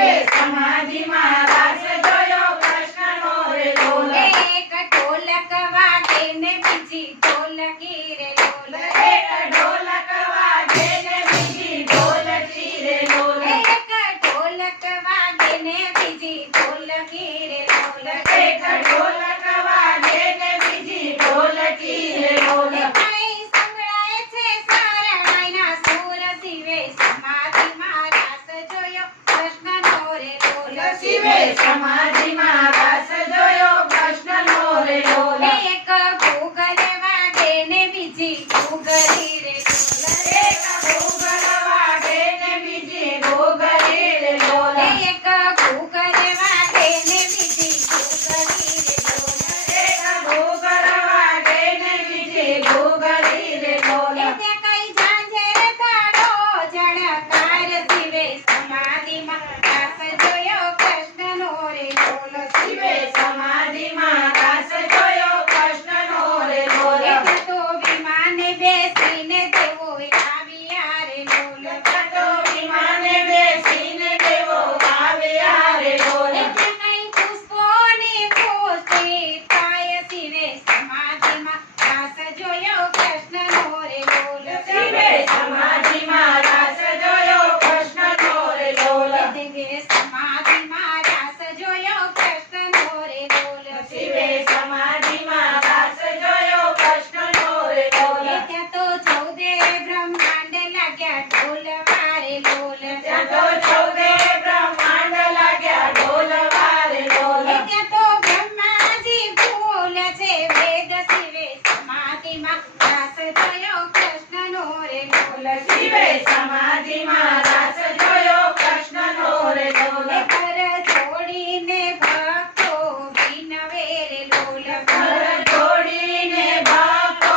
શિવે સમાધિમાં રાસ જોયો કૃષ્ણનો રે લોલ એક ઢોલક વાગે ને બીજી ઢોલકી રે લોલ એક ઢોલક વાગે ને બીજી ઢોલકી રે લોલ એક ઢોલક વાગે ને બીજી ઢોલકી રે લોલ એક ઢોલક વાગે ને બીજી ઢોલકી રે લોલ અહીં સંભળાય છે શરણાઈના સૂર શિવે સમાધિમાં રાસ જોયો કૃષ્ણનો રે લોલ શિવે સમાધિમાં રાસ જોયો કૃષ્ણનો રે લોલ એક ઘૂઘર વાગે ને બીજી ઘૂઘરી રે લોલ એક ઘૂઘર વાગે ને બીજી ઘૂઘરી રે લોલ એક ઘૂઘર વાગે ને બીજી ઘૂઘરી રે લોલ એક ઘૂઘર વાગે ને બીજી ઘૂઘરી રે લોલ તે કઈ ઝાંઝર કાઢો જણકાર શિવે સમાધિમાં રાસ જોયો કૃષ્ણનો રે લોલ શિવે સમાધિમાં રાસ જોયો કૃષ્ણનો રે લોલ એટલે તો વિમાને બેસીને તેઓ આવ્યા રે લોલ તો વિમાને બેસીને દેવો આવ્યા રે લોલ એટલે કઈ પુષ્પોની પુષ્ટિ થાય શિવે સમાધિમાં રાસ જોયો કૃષ્ણનો રે લોલ શિવે સમાધિમાં રાસ જોયો કૃષ્ણનો રે લોલ શિવે સમાધિમાં રાસ જોયો કૃષ્ણનો રે લોલ શિવે સમાધિમાં રાસ જોયો કૃષ્ણનો રે લોલ ત્યાં તો ચૌદે બ્રહ્માંડ લાગ્યા ઢોલવા રે લોલ ત્યાં તો ચૌદે બ્રહ્માંડ લાગ્યા ઢોલવા રે લોલ ત્યાં તો બ્રહ્માજી ફૂલ છે વેદ શિવે સમાધિમાં રાસ જોયો કૃષ્ણનો રે લોલ શિવે સમાધિમાં રાસ જોયો કૃષ્ણનો રે લોલ ઘર છોડીને ભક્તો વિનવે રે લોલ ઘર છોડીને ભક્તો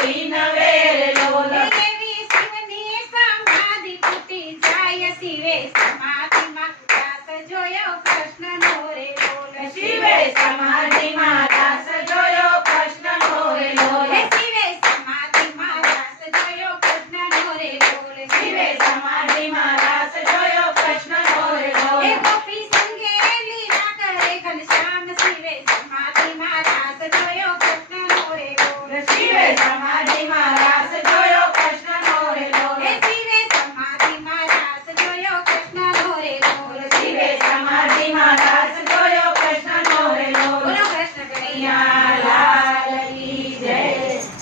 વિનવે રે લોલ એવી શિવની સમાધિ તૂટી જાય શિવે સમાધિમાં રાસ જોયો કૃષ્ણનો રે લોલ શિવે સમાધિમાં રાસ જોયો કૃષ્ણનો રે લોલ શિવે સમાધિમાં રાસ જોયો કૃષ્ણનો રે લોલ શિવે સમાધિમાં રાસ જોયો કૃષ્ણનો રે લોલ એ ગોપી સંગે લીલા કરે ઘનશ્યામ શિવે સમાધિમાં રાસ જોયો કૃષ્ણનો રે લોલ શિવે સમાધિમાં રાસ જોયો કૃષ્ણનો રે લોલ એ શિવે સમાધિમાં રાસ જોયો કૃષ્ણનો રે લોલ શિવે સમાધિમાં રાસ જોયો કૃષ્ણનો રે લોલ બોલો કૃષ્ણ કનૈયા